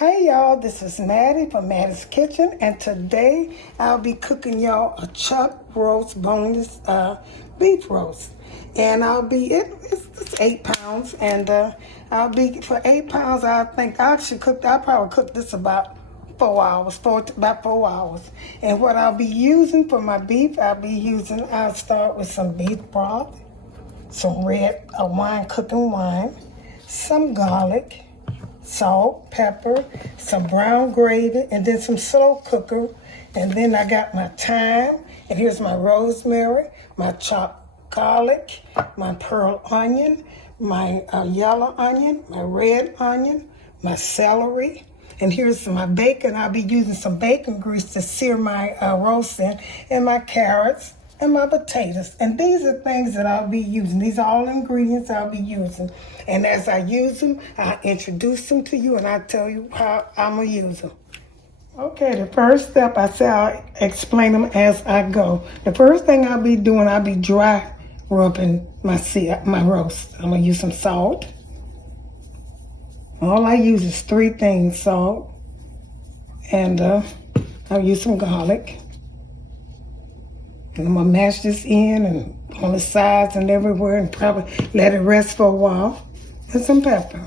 Hey y'all, this is Mattie from Mattie's Kitchen, and today I'll be cooking y'all a chuck roast, boneless beef roast. And it's 8 pounds, and I'll be, for 8 pounds, I think I'll probably cook this about 4 hours, about 4 hours. And what I'll be using for my beef, I'll start with some beef broth, some red cooking wine, some garlic, salt, pepper, some brown gravy, and then some slow cooker. And then I got my thyme, and here's my rosemary, my chopped garlic, my pearl onion, my yellow onion, my red onion, my celery. And here's my bacon. I'll be using some bacon grease to sear my roast in, and my carrots, and my potatoes. And these are things that I'll be using. These are all ingredients I'll be using. And as I use them, I'll introduce them to you and I'll tell you how I'm going to use them. Okay, the first step, I say I'll explain them as I go. The first thing I'll be doing, I'll be dry rubbing my roast. I'm going to use some salt. All I use is 3 things: salt, and I'll use some garlic. And I'm going to mash this in and on the sides and everywhere and probably let it rest for a while. And some pepper.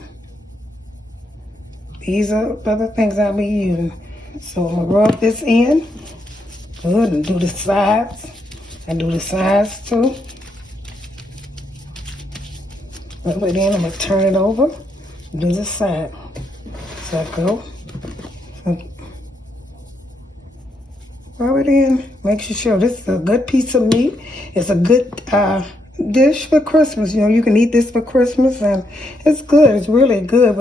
These are the things I'll be using. So I'm going to rub this in. Good. And do the sides. And do the sides too. Rub it in. I'm going to turn it over. Do the side. So I go. Rub it in. Make sure this is a good piece of meat. It's a good dish for Christmas. You know, you can eat this for Christmas, and it's good. It's really good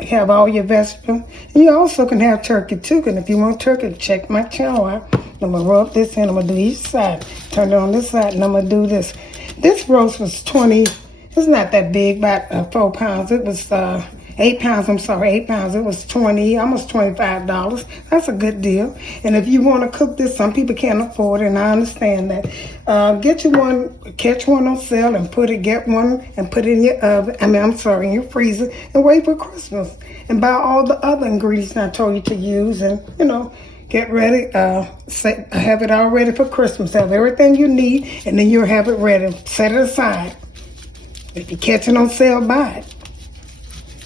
have all your vegetables. And you also can have turkey too. And if you want turkey, check my channel out. I'm gonna rub this in. I'm gonna do each side. Turn it on this side, and I'm gonna do this. This roast was 20. It's not that big, about 4 pounds. It was 8 pounds. I'm sorry, 8 pounds. It was almost $25. That's a good deal. And if you want to cook this, some people can't afford it, and I understand that. Get you one, catch one on sale, and get one and put it in your oven. In your freezer, and wait for Christmas. And buy all the other ingredients I told you to use, and get ready. Have it all ready for Christmas. Have everything you need, and then you'll have it ready. Set it aside. If you catch it on sale, buy it.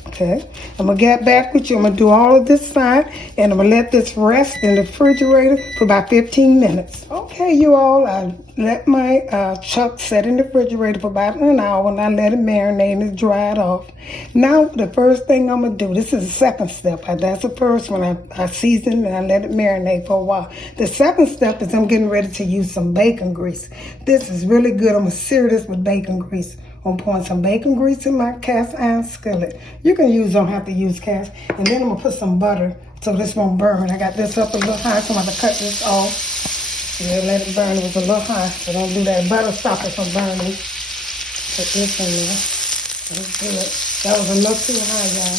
Okay, I'm going to get back with you. I'm going to do all of this side, and I'm going to let this rest in the refrigerator for about 15 minutes. Okay, you all, I let my chuck set in the refrigerator for about an hour, and I let it marinate and it dried off. Now, the first thing I'm going to do, this is the second step. That's the first one. I seasoned and I let it marinate for a while. The second step is I'm getting ready to use some bacon grease. This is really good. I'm going to sear this with bacon grease. I'm pouring some bacon grease in my cast iron skillet. Don't have to use cast. And then I'm going to put some butter so this won't burn. I got this up a little high, so I'm going to cut this off. Yeah, let it burn. It was a little high, so don't do that. Butter stop it from burning. Put this in there. Let's do it. That was a little too high, y'all.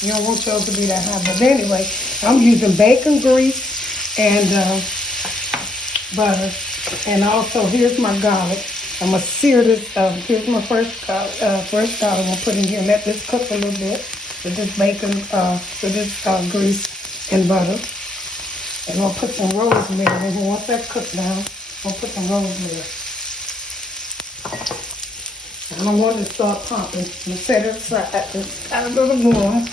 You don't want yours to be that high. But anyway, I'm using bacon grease and butter. And also, here's my garlic. I'm going to sear this. Here's my fresh garlic I'm going to put in here and let this cook a little bit with this bacon, with this grease and butter. And I'm going to put some rosemary in here. Once that cooks down, I'm going to put some rosemary. I don't want it to start pumping. I'm going to set it aside. Just add a little more.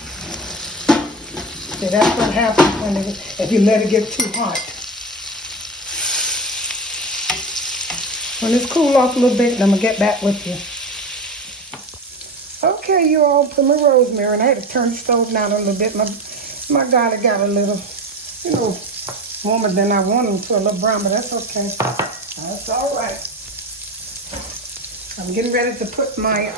See, that's what happens if you let it get too hot. When it's cool off a little bit, I'm going to get back with you. Okay, you all, put my rosemary, and I had to turn the stove down a little bit. My garlic got a little, warmer than I wanted them to, a little brown, but that's okay. That's all right. I'm getting ready to put my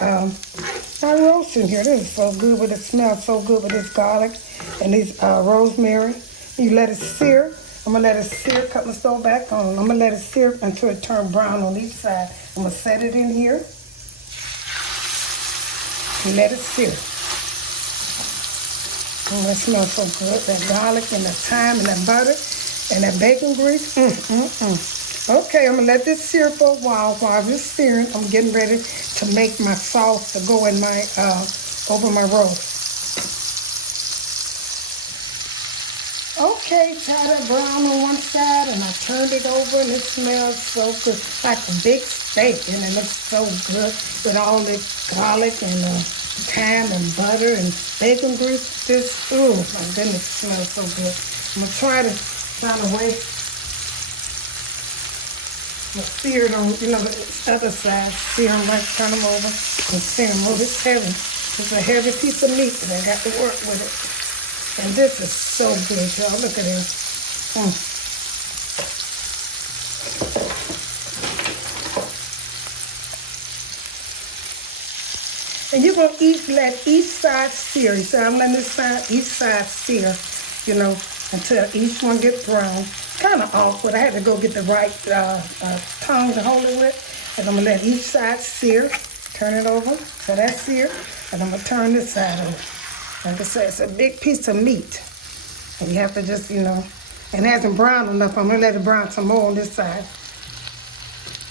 roast in here. This is so good, but it smells so good with this garlic and this rosemary. You let it sear. I'm going to let it sear, cut my stove back on. I'm going to let it sear until it turns brown on each side. I'm going to set it in here and let it sear. Oh, that smells so good. That garlic and the thyme and that butter and that bacon grease. Okay, I'm going to let this sear for a while. While it's searing, I'm getting ready to make my sauce to go in my over my roast. Okay, tried that brown on one side and I turned it over and it smells so good. Like a big steak and it looks so good with all the garlic and thyme and butter and bacon grease. This, ooh, my goodness, it smells so good. I'm going to try to find a way to sear it on, you know, the other side. Sear them right, turn them over and sear them. Oh, it's heavy. It's a heavy piece of meat and I got to work with it. And this is so good, y'all. Look at this. And you're going to let each side sear. So I'm letting each side sear, you know, until each one gets brown. Kind of awkward. I had to go get the right tongue to hold it with. And I'm going to let each side sear. Turn it over. So that's seared. And I'm going to turn this side over. Like I said, it's a big piece of meat. And you have to just, you know, and it hasn't browned enough. I'm going to let it brown some more on this side.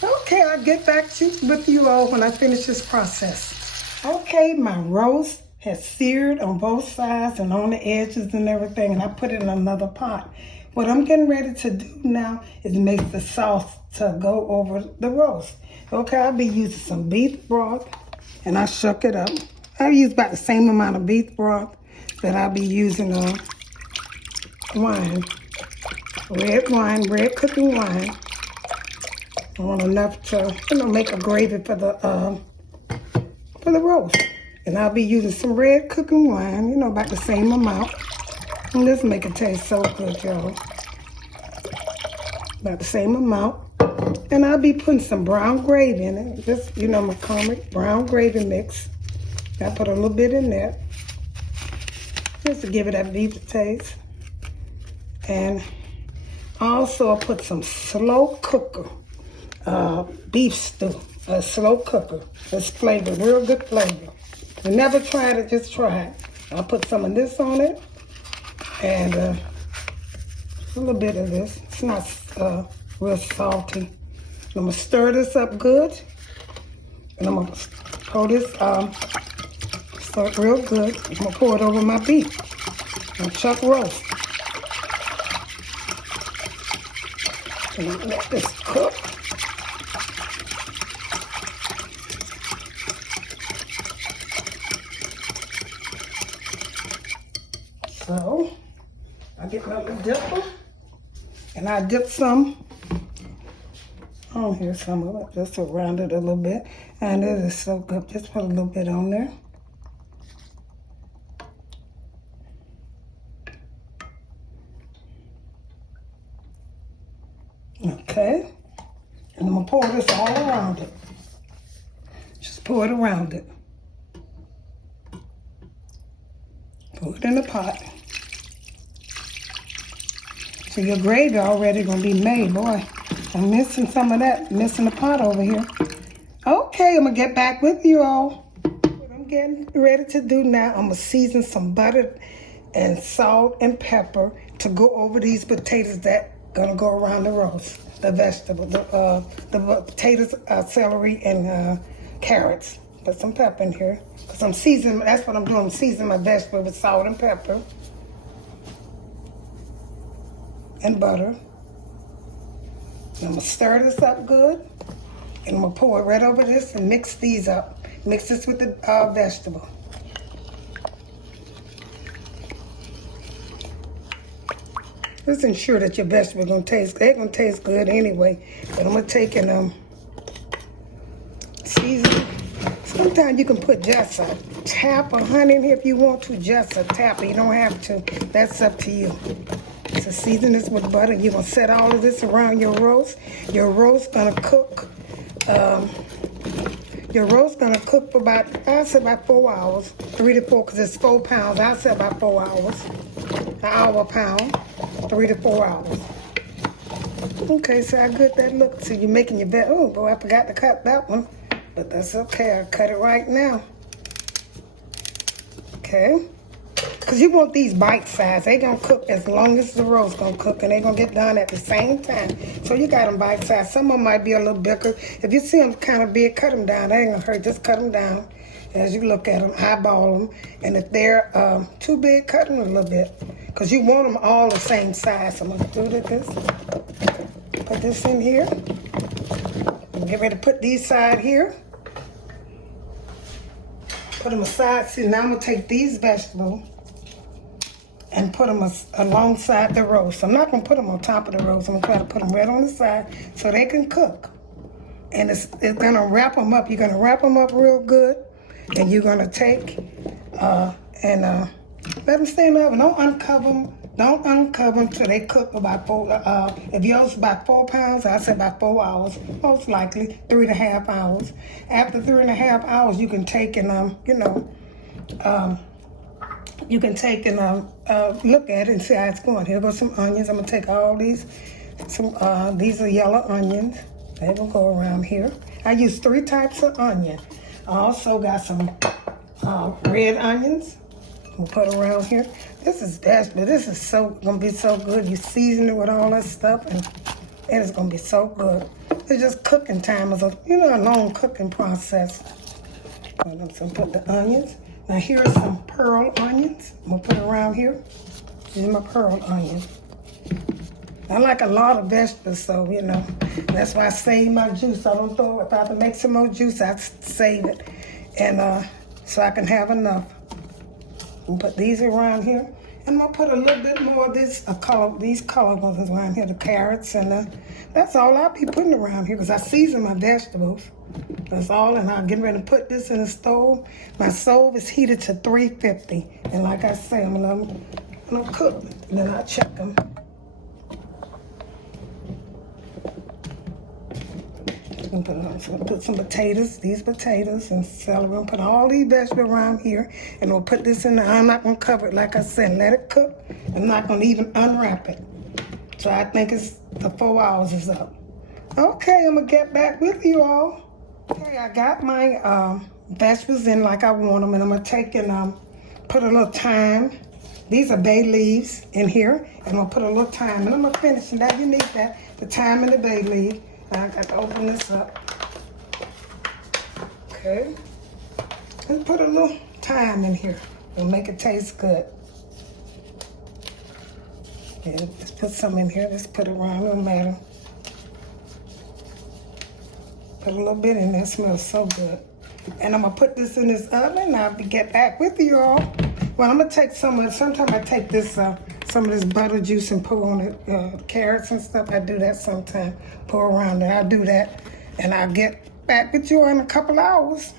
Okay, I'll get back with you all when I finish this process. Okay, my roast has seared on both sides and on the edges and everything. And I put it in another pot. What I'm getting ready to do now is make the sauce to go over the roast. Okay, I'll be using some beef broth. And I shook it up. I'll use about the same amount of beef broth that I'll be using wine. Red cooking wine. I want enough to, you know, make a gravy for the roast. And I'll be using some red cooking wine, you know, about the same amount. And this make it taste so good, y'all. About the same amount. And I'll be putting some brown gravy in it. Just, you know, McCormick brown gravy mix. I put a little bit in there. Just to give it that beef taste. And also I put some slow cooker beef stew. A slow cooker. It's flavor, real good flavor. If you never tried it, just try it. I'll put some of this on it. And a little bit of this. It's not real salty. I'm going to stir this up good. And I'm going to pour this, stir it real good. I'm going to pour it over my beef. And chuck roast. And I'm going to let this cook. So, I get my little dipper. And I dip some. Oh, here's some of it, just around it a little bit. And it is so good. Just put a little bit on there. Okay. And I'm going to pour this all around it. Just pour it around it. Pour it in the pot. So your gravy already going to be made, boy. I'm missing some of that, missing the pot over here. Okay, I'm going to get back with you all. What I'm getting ready to do now, I'm going to season some butter and salt and pepper to go over these potatoes that going to go around the roast, the vegetable, the potatoes, celery, and carrots. Put some pepper in here because I'm seasoning, that's what I'm doing, I'm seasoning my vegetable with salt and pepper and butter. I'm going to stir this up good, and I'm going to pour it right over this and mix these up. Mix this with the vegetable. Just ensure that your vegetable going to taste, they're going to taste good anyway. But I'm going to take and season. Sometimes you can put just a tap of honey in here if you want to, just a tap. You don't have to. That's up to you. So season this with butter. You're going to set all of this around your roast. Your roast going to cook. Your roast going to cook for about, I'll say about 4 hours. 3 to 4, because it's 4 pounds. I'll say about 4 hours. An hour a pound. 3 to 4 hours. Okay, so how good that looks. So you're making your bed. Oh, boy, I forgot to cut that one. But that's okay. I'll cut it right now. Okay. Because you want these bite size. They're going to cook as long as the roast going to cook. And they're going to get done at the same time. So you got them bite size. Some of them might be a little bigger. If you see them kind of big, cut them down. That ain't going to hurt. Just cut them down. As you look at them, eyeball them. And if they're too big, cut them a little bit. Because you want them all the same size. So I'm going to do this. Put this in here. And get ready to put these side here. Put them aside. See, now I'm going to take these vegetables and put them alongside the roast. I'm not going to put them on top of the roast. I'm going to try to put them right on the side so they can cook. And it's going to wrap them up. You're going to wrap them up real good. And you're going to take and let them stay in the oven. Don't uncover them. Don't uncover them till they cook about 4. If yours is about 4 pounds, I say about 4 hours. Most likely 3.5 hours. After 3.5 hours, you can take and you can take and look at it and see how it's going. Here goes some onions. I'm gonna take all these. These are yellow onions. They will go around here. I use 3 types of onion. I also got some red onions. We'll put around here. This is desperate. This is gonna be so good. You season it with all that stuff, and it's gonna be so good. It's just cooking time. It's a long cooking process. I'm gonna put the onions. Now here are some pearl onions. I'm gonna put it around here. These are my pearl onions. I like a lot of vegetables, so that's why I save my juice. I don't throw it. If I have to make some more juice, I save it, and so I can have enough. And put these around here. And I'm gonna put a little bit more of these color ones around here, the carrots, and that's all I'll be putting around here because I season my vegetables. That's all, and I'll get ready to put this in the stove. My stove is heated to 350, and like I say, I'm gonna cook, and then I'll check them. I'm gonna put some potatoes, these potatoes, and celery. I'm gonna put all these vegetables around here, and we'll put this in there. I'm not gonna cover it, like I said, let it cook. I'm not gonna even unwrap it. So I think the 4 hours is up. Okay, I'm gonna get back with you all. Okay, I got my vegetables in like I want them, and I'm gonna take and put a little thyme. These are bay leaves in here, and I'm gonna put a little thyme, and I'm gonna finish. And now you need that, the thyme and the bay leaf. I got to open this up. Okay. Let's put a little thyme in here. It'll make it taste good. Yeah, let's put some in here. Let's put it around. No matter. Put a little bit in there. It smells so good. And I'm going to put this in this oven, and I'll get back with you all. Well, I'm going to take sometimes I take this, some of this butter juice and pour on it, carrots and stuff. I do that sometimes. Pour around it. I'll do that, and I'll get back with you in a couple hours.